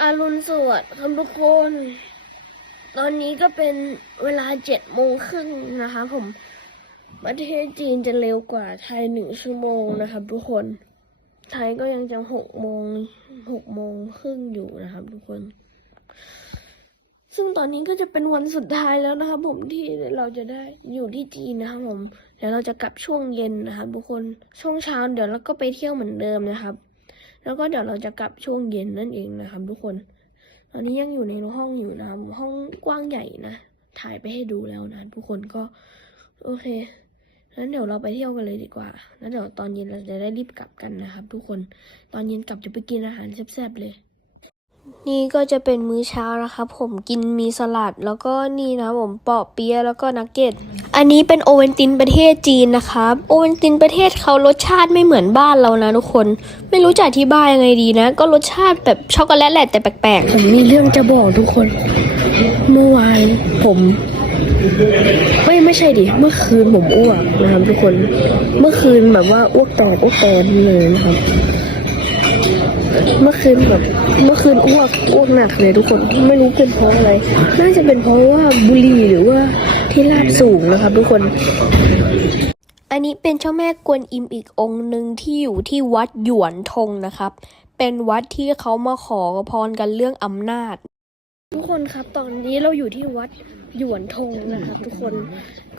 อารุณสวัสดิ์ครับทุกคน ตอนนี้ก็เป็นเวลาเจ็ดโมงครึ่งนะคะผม ประเทศจีนจะเร็วกว่าไทยหนึ่งชั่วโมงนะครับทุกคน ไทยก็ยังจะหกโมงหกโมงครึ่งอยู่นะครับทุกคน ซึ่งตอนนี้ก็จะเป็นวันสุดท้ายแล้วนะครับผมที่เราจะได้อยู่ที่จีนนะครับผม เดี๋ยวเราจะกลับช่วงเย็นนะครับทุกคน ช่วงเช้าเดี๋ยวเราก็ไปเที่ยวเหมือนเดิมนะครับ แล้วก็เดี๋ยวเราจะกลับช่วงเย็นนั่นเองนะครับ ทุกคน ตอนนี้ยังอยู่ในห้องอยู่นะห้องกว้างใหญ่นะถ่ายไปให้ดูแล้วนะ ทุกคนก็ โอเคงั้นเดี๋ยวเราไปเที่ยวกันเลยดีกว่า แล้วเดี๋ยวตอนเย็นเราจะได้รีบกลับกันนะครับ ทุกคน ตอนเย็นกลับจะไปกินอาหารแซ่บๆเลย นี่ก็จะเป็นมื้อเช้านะครับผมกินมีสลัด แล้วก็นี่นะผมเปอเปี๊ยะแล้วก็นักเก็ต อันนี้เป็นโอเวนตินประเทศจีนนะครับ โอเวนตินประเทศเขารสชาติไม่เหมือนบ้านเรานะทุกคน ไม่รู้จะอธิบายยังไงดีนะ ก็รสชาติแบบช็อกโกแลตแหละแต่แปลกๆ ผมมีเรื่องจะบอกทุกคน เมื่อวานผมไม่ไม่ใช่ดิ เมื่อคืนผมอ้วกนะครับทุกคน เมื่อคืนแบบว่าอ้วกแตกอ้วกแตนเลยนะครับ เมื่อคืนแบบเมื่อ คืนอ้วกอ้วกหนักเลยทุกคนไม่รู้เป็นเพราะอะไรน่าจะเป็นเพราะว่าบุหรี่หรือว่าที่ลาดสูงนะครับทุกคน อันนี้เป็นเจ้าแม่กวนอิมอีกองค์หนึ่งที่อยู่ที่วัดหยวนทงนะครับ เป็นวัดที่เขามาขอพรกันเรื่องอำนาจ ทุกคนครับตอนนี้เราอยู่ที่วัดหยวนทงนะครับ ทุกคน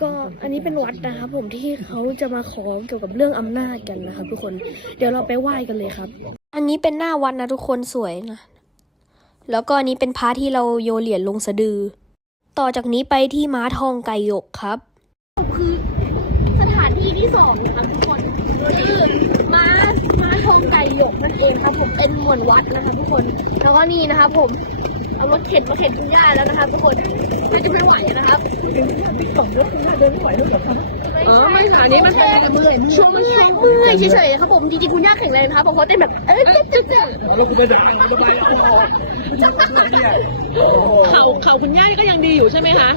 ก็อันนี้เป็นวัดนะครับ ผมที่เขาจะมาขอเกี่ยวกับเรื่องอำนาจกันนะครับ ทุกคนเดี๋ยวเราไปไหว้กันเลยครับ อันนี้เป็นหน้าวัดนะทุกคนสวยนะ แล้วก็อันนี้เป็นพระที่เราโยเหรียญลงสะดือ ต่อจากนี้ไปที่ม้าทองไก่หยกครับ คือสถานที่ที่สองนะครับทุกคนคือม้าม้าทองไก่หยกนั่นเองครับผมเป็นหมวนวัดนะคะทุกคน แล้วก็นี่นะครับผม เอารถเข็นมาเข็นคุณย่าแล้วนะครับทุกคนน่าจะไม่ไหวนะครับอ๋อไม่ค่ะอันนี้มันเป็นเมื่อยช่วงเมื่อยเมื่อยเฉยๆครับผมจริงๆคุณย่าแข็งแรงนะครับผมเขาเต้นแบบเอ้ยเจ๊บเจ๊บเจ๊บแล้วคุณไปด่าทำไมอ๋อเขาเขาคุณย่าก็ยังดีอยู่ใช่ไหมคะ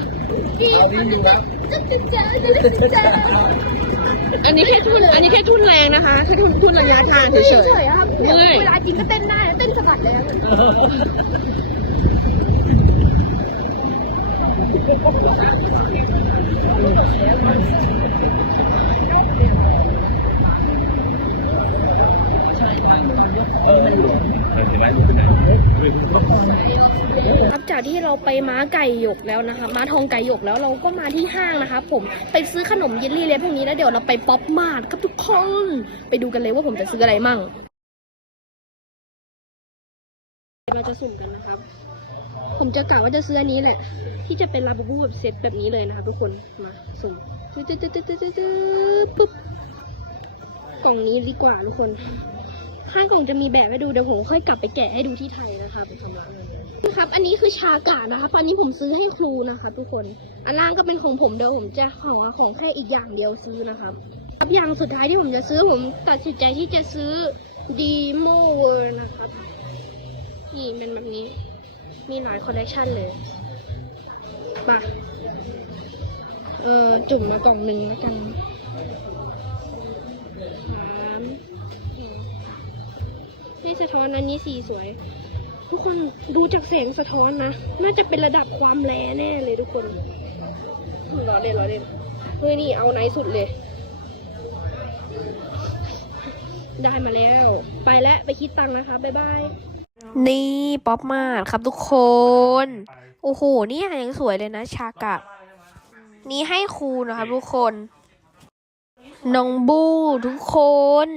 อันนี้แค่ทุนอันนี้แค่ทุนแรงนะคะแค่ทุนทุนระยะทางเฉยเฉยๆครับเดี๋ยวเวลาจริงก็เต้นได้เต้นสะบัดเลย ครับจากที่เราไปม้าไก่หยกแล้วนะคะม้าทองไก่หยกแล้วเราก็มาที่ห้างนะคะ ผมไปซื้อขนมเยลลี่เลยพวกนี้แล้วเดี๋ยวเราไปป๊อปมาร์ทครับทุกคน ไปดูกันเลยว่าผมจะซื้ออะไรมั่ง เราจะสุ่มกันนะครับ ผมจะกะว่าจะซื้ออันนี้แหละ ที่จะเป็นลาบูบูแบบเซตแบบนี้เลยนะครับทุกคน มาสุ่มตึ๊ดตึ๊ดตึ๊ดตึ๊ดตึ๊ดปุ๊บ กล่องนี้ดีกว่าทุกคน ข้างกล่องจะมีแบบให้ดูเดี๋ยวผมค่อยกลับไปแกะให้ดูที่ไทยนะครับนี่ครับ อันนี้คือชากานะครับอันนี้ผมซื้อให้ครูนะครับทุกคน อันล่างก็เป็นของผมเดี๋ยวผมจะของของแค่อีกอย่างเดียวซื้อนะครับครับอย่างสุดท้ายที่ผมจะซื้อผมตัดสินใจที่จะซื้อดี นี่เป็นแบบนี้ มีหลายคอลเลคชันเลย มา เออจุ่มมากล่องหนึ่งแล้วกันสามนี่สะท้อนอันนี้สีสวย ทุกคนดูจากแสงสะท้อนนะ น่าจะเป็นระดับความแรงแน่เลยทุกคนรอเล่นรอเล่นเฮ้ยนี่เอาไหนสุดเลย ได้มาแล้ว ไปแล้ว ไปคิดตังค์นะคะ บ๊ายบาย นี่ป๊อปมาดครับทุกคน โอ้โห นี่ยังสวยเลยนะชากะ นี่ให้ครูนะครับทุกคนน้องบูทุกคน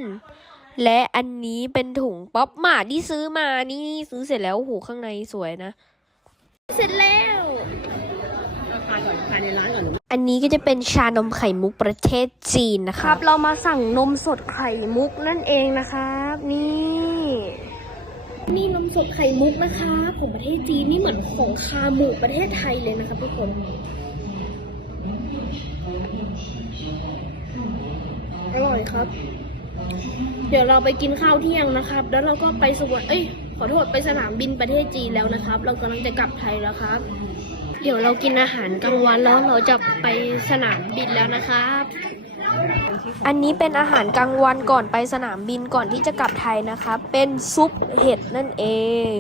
และอันนี้เป็นถุงป๊อปมาดที่ซื้อมานี่ซื้อเสร็จแล้วโอ้โหข้างในสวยนะ เสร็จแล้วอันนี้ก็จะเป็นชานมไข่มุกประเทศจีนนะครัรับบเรามาสั่งนมสดไข่มุกนั่นเองนะครับ นี่ นี่นมสดไข่มุกนะคะ ของประเทศจีนนี่เหมือนของคาหมูประเทศไทยเลยนะคะทุกคนอร่อยครับ เดี๋ยวเราไปกินข้าวเที่ยงนะครับ แล้วเราก็ไปสวนเอ้ยขอโทษไปสนามบินประเทศจีนแล้วนะครับ เรากำลังจะกลับไทยแล้วครับ เดี๋ยวเรากินอาหารกลางวันแล้วเราจะไปสนามบินแล้วนะครับ อันนี้เป็นอาหารกลางวันก่อนไปสนามบินก่อนที่จะกลับไทยนะคะเป็นซุปเห็ดนั่นเอง